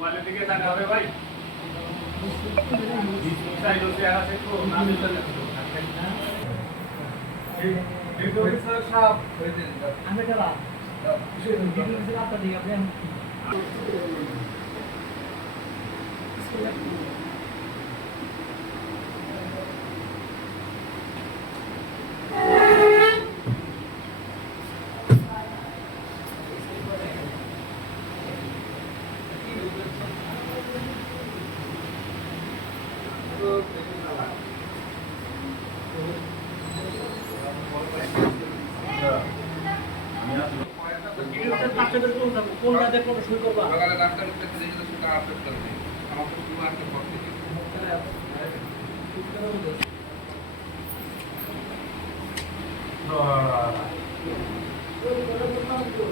মোবাইলের দিকে তাকাবে ভাই সাইড হচ্ছে আর আছে তো না মিলতে এই তো স্যার সাহেব হয়ে দিন আমি করা বিষয় দিন আপনার দিকে আপনি কোনটা দেখো শুরু করবা সকালে রাস্তার উপরে থেকে যেটা সুতা আপডেট করবে আমার তো পুরো আজকে পর থেকে তো